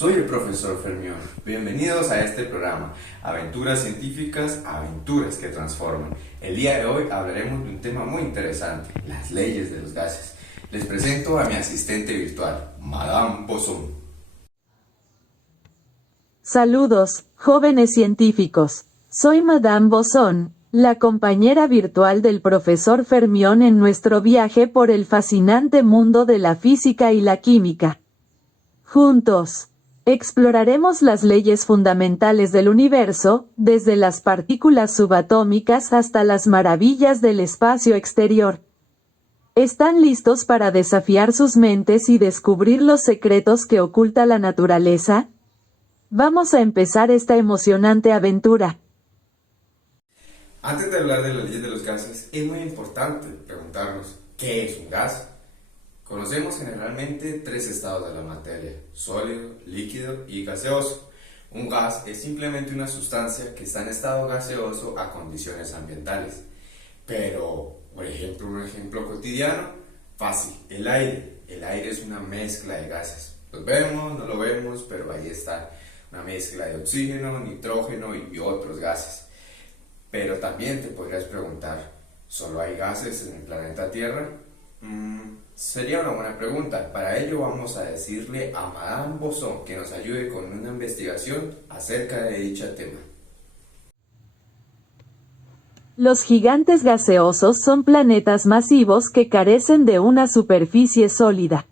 soy el profesor Fermión. Bienvenidos a este programa, Aventuras Científicas, Aventuras que Transforman. El día de hoy hablaremos de un tema muy interesante, las leyes de los gases. Les presento a mi asistente virtual, Madame Bosson. Saludos, jóvenes científicos. Soy Madame Bosson, la compañera virtual del profesor Fermión en nuestro viaje por el fascinante mundo de la física y la química. Juntos, exploraremos las leyes fundamentales del universo, desde las partículas subatómicas hasta las maravillas del espacio exterior. ¿Están listos para desafiar sus mentes y descubrir los secretos que oculta la naturaleza? Vamos a empezar esta emocionante aventura. Antes de hablar de las leyes de los gases, es muy importante preguntarnos, ¿qué es un gas? Conocemos generalmente tres estados de la materia: sólido, líquido y gaseoso. Un gas es simplemente una sustancia que está en estado gaseoso a condiciones ambientales. Pero, por ejemplo, un ejemplo cotidiano, fácil, el aire. El aire es una mezcla de gases. Lo vemos, no lo vemos, pero ahí está. Una mezcla de oxígeno, nitrógeno y otros gases. Pero también te podrías preguntar, ¿solo hay gases en el planeta Tierra? Sería una buena pregunta. Para ello vamos a decirle a Madame Bosson que nos ayude con una investigación acerca de dicho tema. Los gigantes gaseosos son planetas masivos que carecen de una superficie sólida.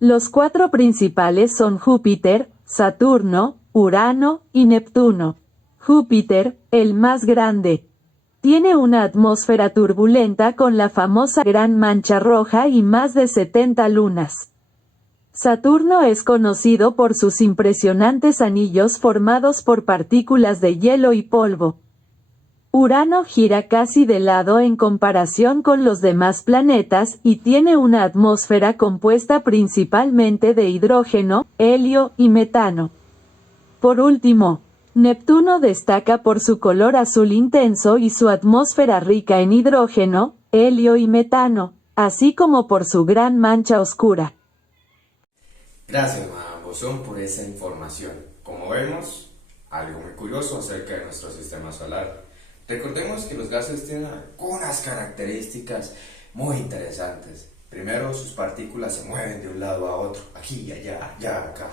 Los cuatro principales son Júpiter, Saturno, Urano y Neptuno. Júpiter, el más grande, tiene una atmósfera turbulenta con la famosa Gran Mancha Roja y más de 70 lunas. Saturno es conocido por sus impresionantes anillos formados por partículas de hielo y polvo. Urano gira casi de lado en comparación con los demás planetas y tiene una atmósfera compuesta principalmente de hidrógeno, helio y metano. Por último, Neptuno destaca por su color azul intenso y su atmósfera rica en hidrógeno, helio y metano, así como por su gran mancha oscura. Gracias, Madame Bosson, por esa información. Como vemos, algo muy curioso acerca de nuestro sistema solar. Recordemos que los gases tienen algunas características muy interesantes. Primero, sus partículas se mueven de un lado a otro, aquí, allá, allá, acá.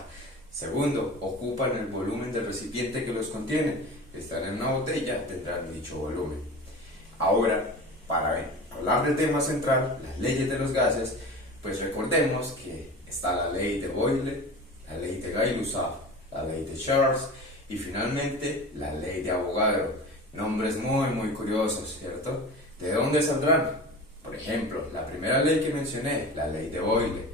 Segundo, ocupan el volumen del recipiente que los contiene. Están en una botella, tendrán dicho volumen. Ahora, para hablar del tema central, las leyes de los gases, pues recordemos que está la ley de Boyle, la ley de Gay-Lussac, la ley de Charles y finalmente la ley de Avogadro. Nombres muy curiosos, ¿cierto? ¿De dónde saldrán? Por ejemplo, la primera ley que mencioné, la ley de Boyle,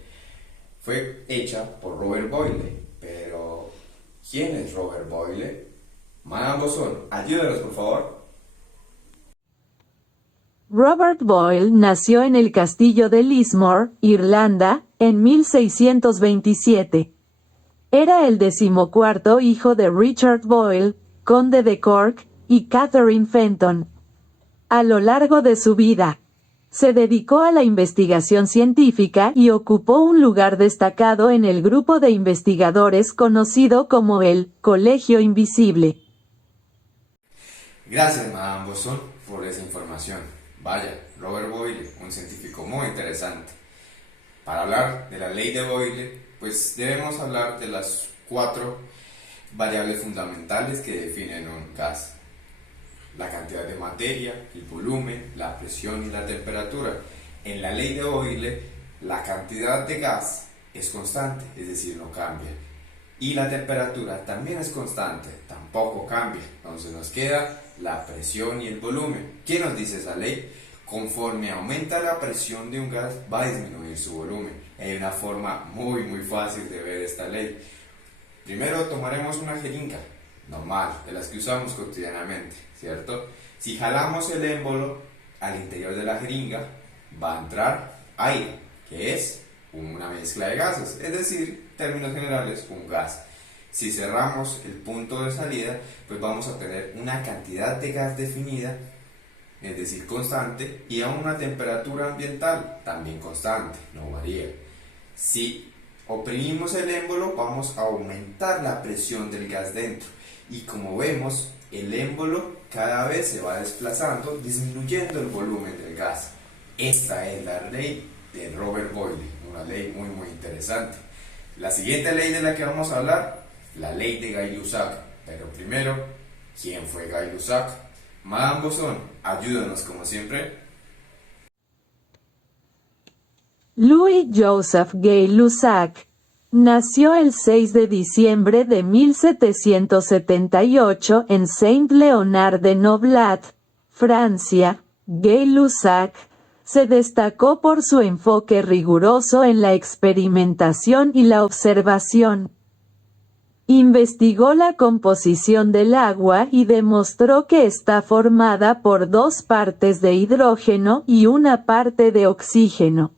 fue hecha por Robert Boyle. Pero, ¿quién es Robert Boyle? Madame Bosson, ayúdanos por favor. Robert Boyle nació en el castillo de Lismore, Irlanda, en 1627. Era el 14º hijo de Richard Boyle, conde de Cork, y Catherine Fenton. A lo largo de su vida, se dedicó a la investigación científica y ocupó un lugar destacado en el grupo de investigadores conocido como el Colegio Invisible. Gracias, Madame Bosson, por esa información. Vaya, Robert Boyle, un científico muy interesante. Para hablar de la ley de Boyle, pues debemos hablar de las 4 variables fundamentales que definen un gas: la cantidad de materia, el volumen, la presión y la temperatura. En la ley de Boyle, la cantidad de gas es constante, es decir, no cambia. Y la temperatura también es constante, tampoco cambia. Entonces nos queda la presión y el volumen. ¿Qué nos dice esa ley? Conforme aumenta la presión de un gas, va a disminuir su volumen. Hay una forma muy fácil de ver esta ley. Primero tomaremos una jeringa normal, de las que usamos cotidianamente, ¿cierto? Si jalamos el émbolo al interior de la jeringa, va a entrar aire, que es una mezcla de gases, es decir, en términos generales, un gas. Si cerramos el punto de salida, pues vamos a tener una cantidad de gas definida, es decir, constante, y a una temperatura ambiental también constante, no varía. Si oprimimos el émbolo, vamos a aumentar la presión del gas dentro. Y como vemos, el émbolo cada vez se va desplazando, disminuyendo el volumen del gas. Esta es la ley de Robert Boyle, una ley muy interesante. La siguiente ley de la que vamos a hablar, la ley de Gay-Lussac. Pero primero, ¿quién fue Gay-Lussac? Madame Bosson, ayúdanos como siempre. Louis-Joseph Gay-Lussac nació el 6 de diciembre de 1778 en Saint-Léonard-de-Noblat, Francia. Gay-Lussac se destacó por su enfoque riguroso en la experimentación y la observación. Investigó la composición del agua y demostró que está formada por 2 partes de hidrógeno y 1 parte de oxígeno.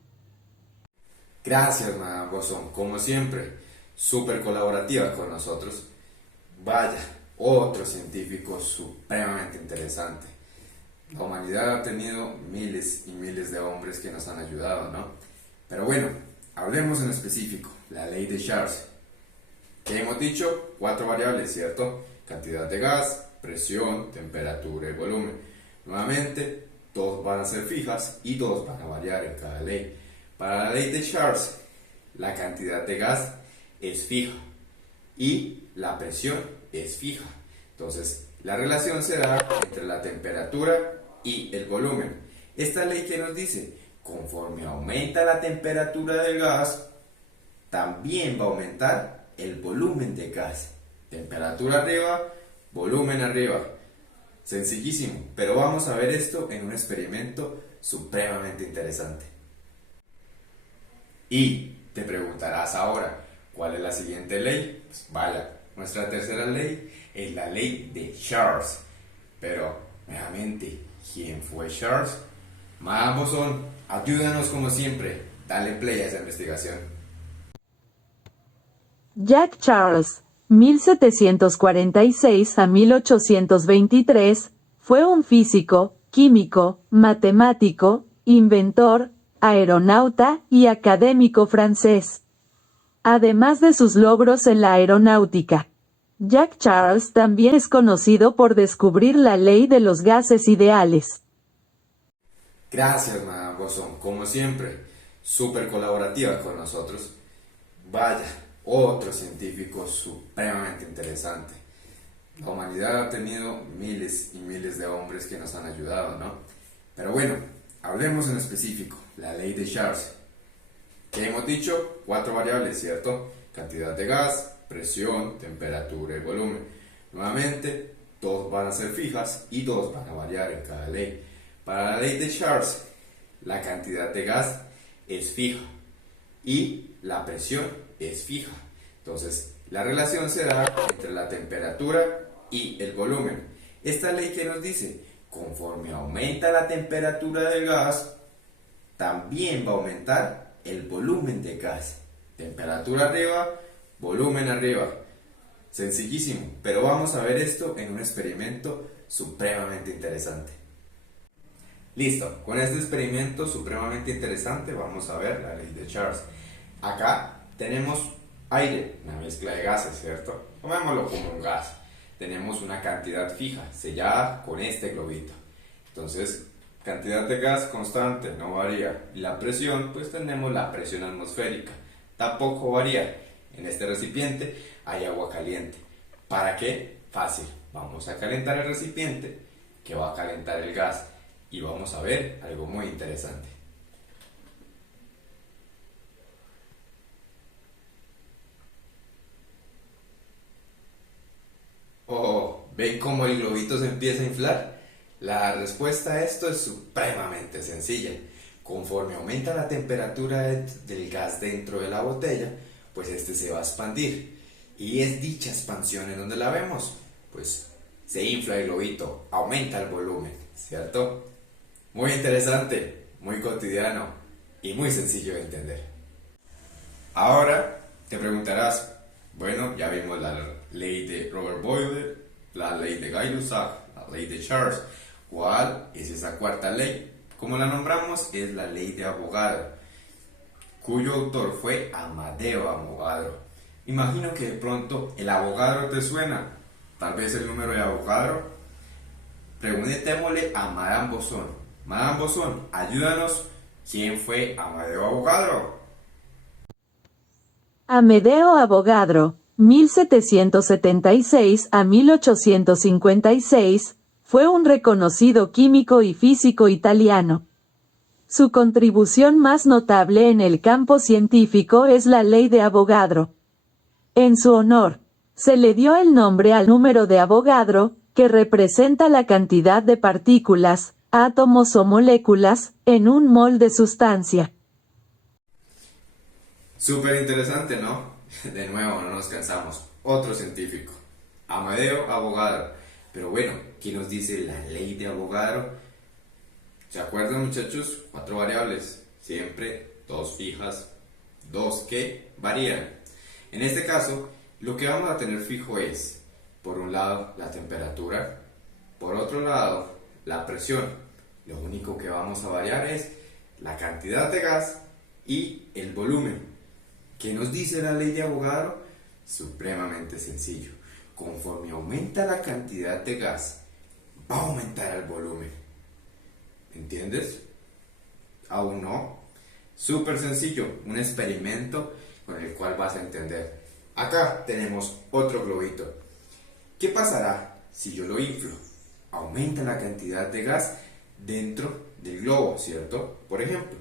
Gracias, Madame Bosson, como siempre, súper colaborativa con nosotros. Vaya, otro científico supremamente interesante. La humanidad ha tenido miles y miles de hombres que nos han ayudado, ¿no? Pero bueno, hablemos en específico, la ley de Charles. ¿Qué hemos dicho? 4 variables, ¿cierto? Cantidad de gas, presión, temperatura y volumen. Nuevamente, 2 van a ser fijas y 2 van a variar en cada ley. Para la ley de Charles, la cantidad de gas es fija y la presión es fija. Entonces, la relación se da entre la temperatura y el volumen. Esta ley que nos dice, conforme aumenta la temperatura del gas, también va a aumentar el volumen de gas. Temperatura arriba, volumen arriba. Sencillísimo, pero vamos a ver esto en un experimento supremamente interesante. Y te preguntarás ahora, ¿cuál es la siguiente ley? Pues vaya, nuestra tercera ley es la ley de Charles. Pero, nuevamente, ¿quién fue Charles? Madame Bosson, ayúdanos como siempre. Dale play a esa investigación. Jacques Charles, 1746 a 1823, fue un físico, químico, matemático, inventor, aeronauta y académico francés. Además de sus logros en la aeronáutica, Jacques Charles también es conocido por descubrir la ley de los gases ideales. Gracias, Madame Bosson, como siempre, súper colaborativa con nosotros. Vaya, otro científico supremamente interesante. La humanidad ha tenido miles y miles de hombres que nos han ayudado, ¿no? Pero bueno, hablemos en específico, la ley de Charles. ¿Qué hemos dicho? 4 variables, ¿cierto? Cantidad de gas, presión, temperatura y volumen. Nuevamente, 2 van a ser fijas y 2 van a variar en cada ley. Para la ley de Charles, la cantidad de gas es fija y la presión es fija. Entonces, la relación se da entre la temperatura y el volumen. Esta ley que nos dice, conforme aumenta la temperatura del gas, también va a aumentar el volumen de gas. Temperatura arriba, volumen arriba. Sencillísimo, pero vamos a ver esto en un experimento supremamente interesante. Listo, con este experimento supremamente interesante vamos a ver la ley de Charles. Acá tenemos aire, una mezcla de gases, ¿cierto? Tomémoslo como un gas. Tenemos una cantidad fija, sellada con este globito. Entonces, cantidad de gas constante, no varía. Y la presión, pues tenemos la presión atmosférica, tampoco varía. En este recipiente hay agua caliente. ¿Para qué? Fácil. Vamos a calentar el recipiente, que va a calentar el gas. Y vamos a ver algo muy interesante. Oh, ¿ven cómo el globito se empieza a inflar? La respuesta a esto es supremamente sencilla. Conforme aumenta la temperatura del gas dentro de la botella, pues este se va a expandir. Y es dicha expansión en donde la vemos. Pues se infla el globito, aumenta el volumen, ¿cierto? Muy interesante, muy cotidiano y muy sencillo de entender. Ahora te preguntarás, bueno, ya vimos la ley de Robert Boyle, la ley de Gay-Lussac, la ley de Charles. ¿Cuál es esa cuarta ley? Como la nombramos, es la ley de Avogadro. cuyo autor fue Amadeo Avogadro. Imagino que de pronto el Avogadro te suena, tal vez el número de Avogadro. Preguntémosle a Madame Bosón. Madame Bosón, ayúdanos, ¿quién fue Amadeo Avogadro? Amedeo Avogadro, 1776 a 1856, fue un reconocido químico y físico italiano. Su contribución más notable en el campo científico es la ley de Avogadro. En su honor, se le dio el nombre al número de Avogadro, que representa la cantidad de partículas, átomos o moléculas, en un mol de sustancia. Súper interesante, ¿no? De nuevo, no nos cansamos. Otro científico, Amadeo Avogadro. Pero bueno, ¿qué nos dice la ley de Avogadro? ¿Se acuerdan, muchachos? 4 variables, siempre 2 fijas, 2 que varían. En este caso, lo que vamos a tener fijo es, por un lado, la temperatura, por otro lado, la presión. Lo único que vamos a variar es la cantidad de gas y el volumen. ¿Qué nos dice la ley de Avogadro? Supremamente sencillo. Conforme aumenta la cantidad de gas, va a aumentar el volumen. ¿Entiendes? ¿Aún no? Súper sencillo, un experimento con el cual vas a entender. Acá tenemos otro globito. ¿Qué pasará si yo lo inflo? Aumenta la cantidad de gas dentro del globo, ¿cierto? Por ejemplo,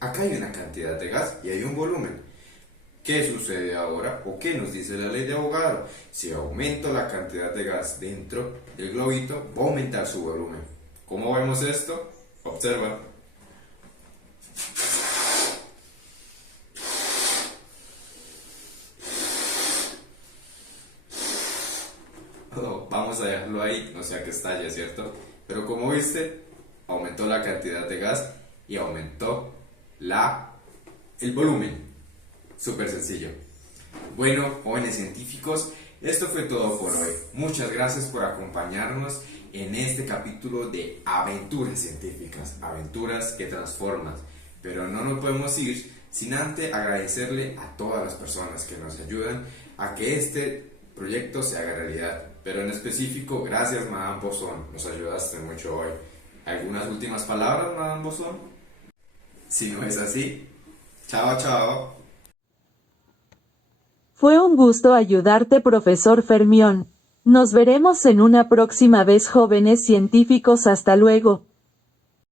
acá hay una cantidad de gas y hay un volumen. ¿Qué sucede ahora? ¿O qué nos dice la ley de Avogadro? Si aumento la cantidad de gas dentro del globito, va a aumentar su volumen. ¿Cómo vemos esto? Observa. Oh, vamos a dejarlo ahí, no sea que estalle, ¿cierto? Pero como viste, aumentó la cantidad de gas y aumentó el volumen. Súper sencillo. Bueno, jóvenes científicos, esto fue todo por hoy. Muchas gracias por acompañarnos en este capítulo de aventuras científicas, aventuras que transforman. Pero no nos podemos ir sin antes agradecerle a todas las personas que nos ayudan a que este proyecto se haga realidad. Pero en específico, gracias Madame Bosón, nos ayudaste mucho hoy. ¿Algunas últimas palabras, Madame Bosón? Si no es así, chao, chao. Fue un gusto ayudarte, profesor Fermión. Nos veremos en una próxima vez, jóvenes científicos. Hasta luego.